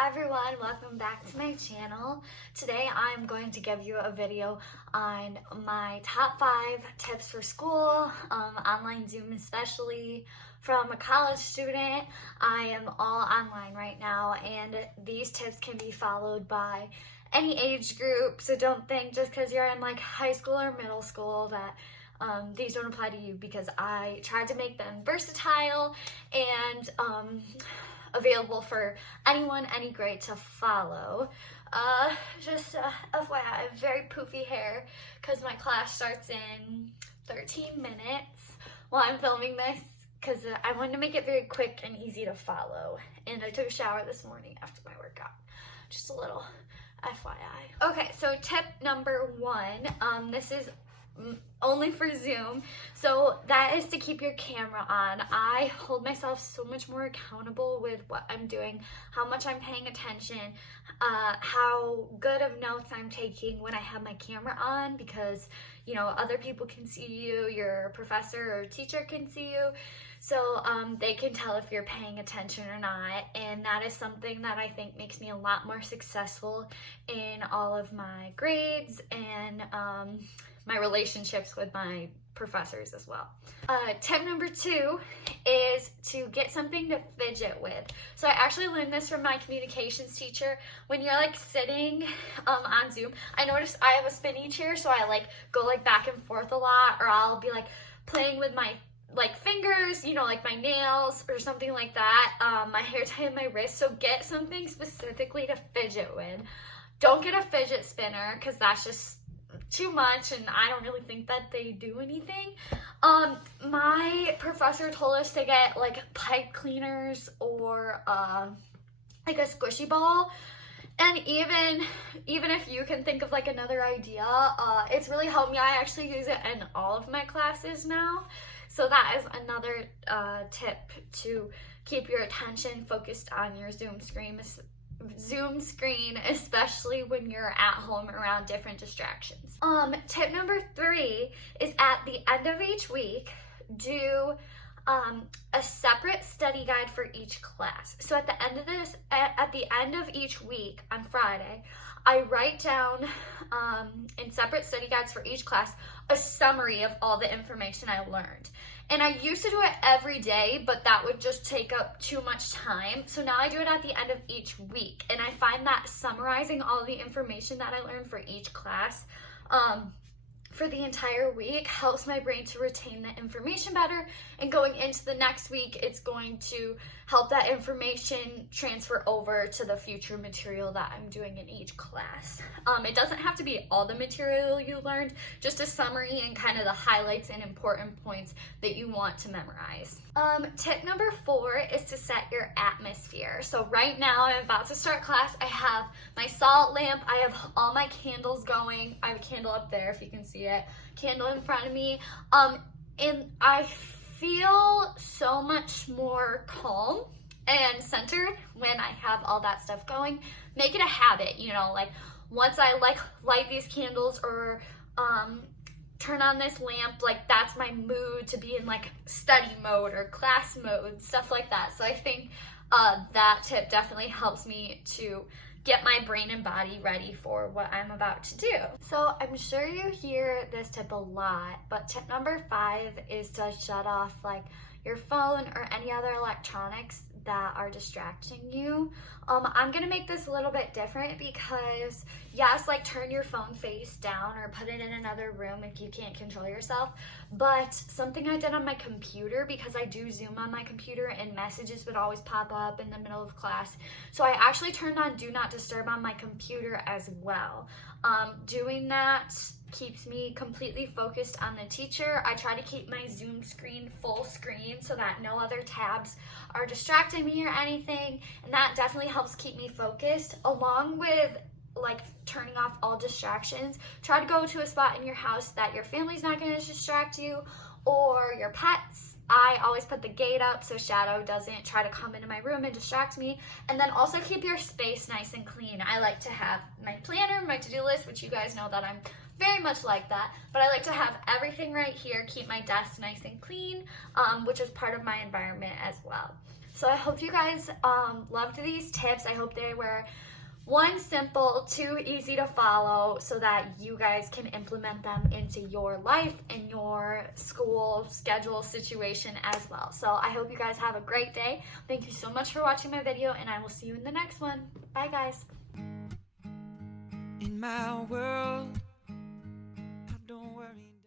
Hi everyone, welcome back to my channel. Today I'm going to give you a video on my top 5 tips for school, online Zoom especially. From a college student, I am all online right now, and these tips can be followed by any age group, so don't think just because you're in like high school or middle school that these don't apply to you, because I tried to make them versatile and available for anyone, any grade to follow. Just FYI, I have very poofy hair because my class starts in 13 minutes while I'm filming this, because I wanted to make it very quick and easy to follow. And I took a shower this morning after my workout. Just a little FYI. Okay, so tip number 1, this is only for Zoom, so that is to keep your camera on. I hold myself so much more accountable with what I'm doing, how much I'm paying attention, how good of notes I'm taking when I have my camera on, because you know, other people can see you, your professor or teacher can see you, so they can tell if you're paying attention or not. And that is something that I think makes me a lot more successful in all of my grades and my relationships with my professors as well. Tip number 2 is to get something to fidget with. So I actually learned this from my communications teacher. When you're like sitting on Zoom, I noticed I have a spinny chair, so I like go like back and forth a lot, or I'll be like playing with my like fingers, you know, like my nails or something like that, my hair tied in my wrist. So get something specifically to fidget with. Don't get a fidget spinner, because that's just too much, and I don't really think that they do anything. My professor told us to get like pipe cleaners or like a squishy ball. And even if you can think of like another idea, it's really helped me. I actually use it in all of my classes now. So that is another tip to keep your attention focused on your Zoom screen, especially when you're at home around different distractions. Tip number 3 is at the end of each week, do a separate study guide for each class. So at the end of each week on Friday, I write down in separate study guides for each class a summary of all the information I learned. And I used to do it every day, but that would just take up too much time. So now I do it at the end of each week. And I find that summarizing all the information that I learned for each class for the entire week helps my brain to retain the information better. And going into the next week, it's going to help that information transfer over to the future material that I'm doing in each class. It doesn't have to be all the material you learned, just a summary and kind of the highlights and important points that you want to memorize. Tip number 4 is to set your atmosphere. So right now I'm about to start class. I have my salt lamp. I have all my candles going. I have a candle up there if you can see it. Candle in front of me. And I feel so much more calm and centered when I have all that stuff going. Make it a habit, you know, like once I like light these candles or turn on this lamp, like that's my mood to be in like study mode or class mode, stuff like that. So I think that tip definitely helps me to get my brain and body ready for what I'm about to do. So I'm sure you hear this tip a lot, but tip number 5 is to shut off like your phone or any other electronics that are distracting you. I'm gonna make this a little bit different, because yes, like turn your phone face down or put it in another room if you can't control yourself. But something I did on my computer, because I do Zoom on my computer and messages would always pop up in the middle of class, so I actually turned on Do Not Disturb on my computer as well. Doing that keeps me completely focused on the teacher. I try to keep my Zoom screen full screen so that no other tabs are distracting me or anything, and that definitely helps keep me focused, along with like turning off all distractions. Try to go to a spot in your house that your family's not going to distract you, or your pets. I always put the gate up so Shadow doesn't try to come into my room and distract me. And then also keep your space nice and clean. I like to have my planner, my to-do list, which you guys know that I'm very much like that, but I like to have everything right here, keep my desk nice and clean, which is part of my environment as well. So I hope you guys loved these tips. I hope they were, one, simple, two, easy to follow, so that you guys can implement them into your life and your school schedule situation as well. So I hope you guys have a great day. Thank you so much for watching my video, and I will see you in the next one. Bye, guys. In my world,